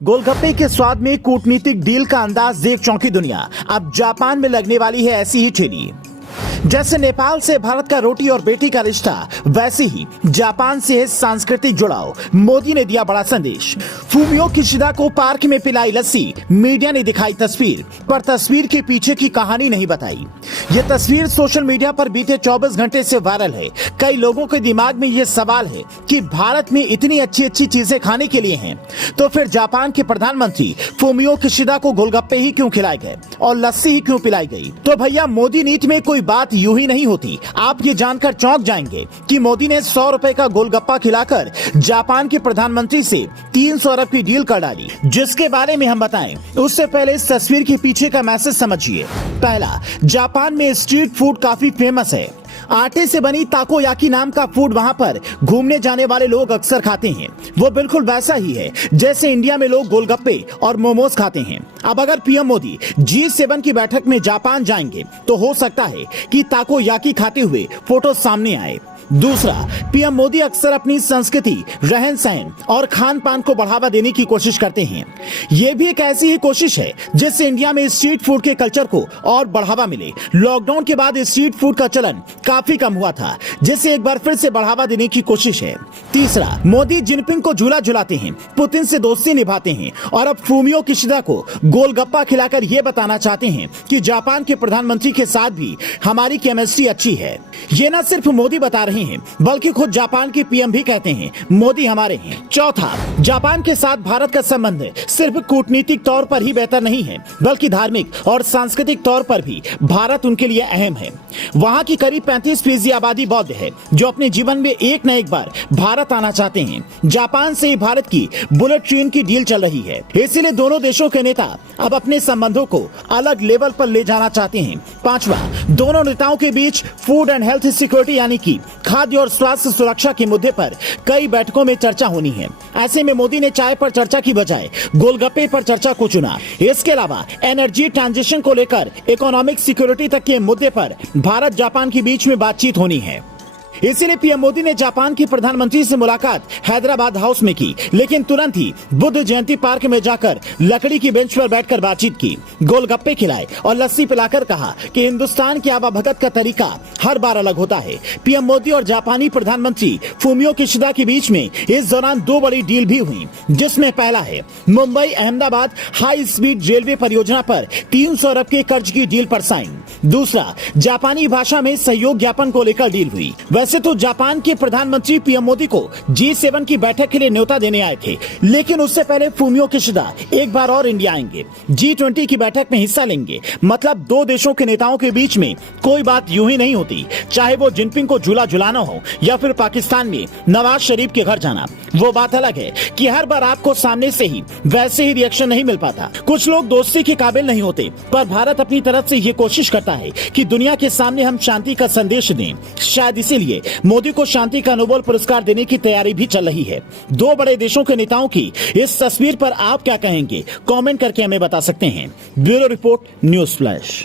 गोलगप्पे के स्वाद में कूटनीतिक डील का अंदाज देख चौंकी दुनिया। अब जापान में लगने वाली है ऐसी ही ठेली। जैसे नेपाल से भारत का रोटी और बेटी का रिश्ता, वैसे ही जापान से है सांस्कृतिक जुड़ाव। मोदी ने दिया बड़ा संदेश। फूमियो किशिदा को पार्क में पिलाई लस्सी, मीडिया ने दिखाई तस्वीर, पर तस्वीर के पीछे की कहानी नहीं बताई। ये तस्वीर सोशल मीडिया पर बीते 24 घंटे से वायरल है। कई लोगों के दिमाग में ये सवाल है कि भारत में इतनी अच्छी अच्छी चीजें खाने के लिए हैं, तो फिर जापान के प्रधानमंत्री फूमियो किशिदा को गोलगप्पे ही क्यों खिलाए गए और लस्सी ही क्यों पिलाई गई? तो भैया, मोदी नीति में कोई बात यूं ही नहीं होती। आप ये जानकर चौंक जाएंगे कि मोदी ने 100 रुपए का गोलगप्पा खिलाकर जापान के प्रधानमंत्री से 300 अरब की डील कर डाली। जिसके बारे में हम बताएं, उससे पहले इस तस्वीर के पीछे का मैसेज समझिए। पहला, जापान में स्ट्रीट फूड काफी फेमस है। आटे से बनी ताकोयाकी नाम का फूड वहां पर घूमने जाने वाले लोग अक्सर खाते हैं। वो बिल्कुल वैसा ही है जैसे इंडिया में लोग गोलगप्पे और मोमोज खाते हैं। अब अगर पीएम मोदी G7 की बैठक में जापान जाएंगे तो हो सकता है कि ताकोयाकी खाते हुए फोटो सामने आए। दूसरा, पीएम मोदी अक्सर अपनी संस्कृति, रहन सहन और खान पान को बढ़ावा देने की कोशिश करते हैं। ये भी एक ऐसी ही कोशिश है जिससे इंडिया में स्ट्रीट फूड के कल्चर को और बढ़ावा मिले। लॉकडाउन के बाद स्ट्रीट फूड का चलन काफी कम हुआ था, जिससे एक बार फिर से बढ़ावा देने की कोशिश है। तीसरा, मोदी जिनपिंग को झूला झुलाते हैं, पुतिन से दोस्ती निभाते हैं और अब फूमियो किशिदा को गोलगप्पा खिलाकर ये बताना चाहते हैं कि जापान के प्रधानमंत्री के साथ भी हमारी केमिस्ट्री अच्छी है। ये न सिर्फ मोदी बता रहे हैं, बल्कि खुद जापान के पीएम भी कहते हैं मोदी हमारे हैं। चौथा, जापान के साथ भारत का संबंध सिर्फ कूटनीतिक तौर पर ही बेहतर नहीं है, बल्कि धार्मिक और सांस्कृतिक तौर पर भी भारत उनके लिए अहम है। वहाँ की करीब 35% आबादी बौद्ध है, जो अपने जीवन में एक न एक बार भारत आना चाहते हैं। जापान से भारत की बुलेट ट्रेन की डील चल रही है, इसीलिए दोनों देशों के नेता अब अपने संबंधों को अलग लेवल पर ले जाना चाहते हैं। पांचवा, दोनों नेताओं के बीच फूड एंड हेल्थ सिक्योरिटी यानी कि खाद्य और स्वास्थ्य सुरक्षा के मुद्दे पर कई बैठकों में चर्चा होनी है। ऐसे में मोदी ने चाय पर चर्चा की बजाय गोलगप्पे पर चर्चा को चुना। इसके अलावा एनर्जी ट्रांजिशन को लेकर इकोनॉमिक सिक्योरिटी तक के मुद्दे पर भारत जापान के बीच में बातचीत होनी है। इसीलिए पीएम मोदी ने जापान के प्रधानमंत्री से मुलाकात हैदराबाद हाउस में की, लेकिन तुरंत ही बुद्ध जयंती पार्क में जाकर लकड़ी की बेंच पर बैठकर बातचीत की, गोलगप्पे खिलाए और लस्सी पिलाकर कहा कि हिंदुस्तान के आवाभगत का तरीका हर बार अलग होता है। पीएम मोदी और जापानी प्रधानमंत्री फूमियो किशिदा के बीच में इस दौरान 2 बड़ी डील भी हुई, जिसमें पहला है Mumbai Ahmedabad high speed railway परियोजना पर 300 अरब के कर्ज की डील पर साइन। दूसरा, जापानी भाषा में सहयोग ज्ञापन को लेकर डील हुई। वैसे तो जापान के प्रधानमंत्री पीएम मोदी को G7 की बैठक के लिए न्योता देने आए थे, लेकिन उससे पहले फूमियो किशिदा एक बार और इंडिया आएंगे, G20 की बैठक में हिस्सा लेंगे। मतलब दो देशों के नेताओं के बीच में कोई बात यूं ही नहीं होती, चाहे वो जिनपिंग को झूला झुलाना हो या फिर पाकिस्तान में नवाज शरीफ के घर जाना। वो बात अलग है कि हर बार आपको सामने से ही वैसे ही रिएक्शन नहीं मिल पाता। कुछ लोग दोस्ती के काबिल नहीं होते, पर भारत अपनी तरफ से ये कोशिश करता है कि दुनिया के सामने हम शांति का संदेश दें। शायद इसीलिए मोदी को शांति का नोबेल पुरस्कार देने की तैयारी भी चल रही है। 2 बड़े देशों के नेताओं की इस तस्वीर पर आप क्या कहेंगे? कमेंट करके हमें बता सकते हैं। Bureau report, news flash.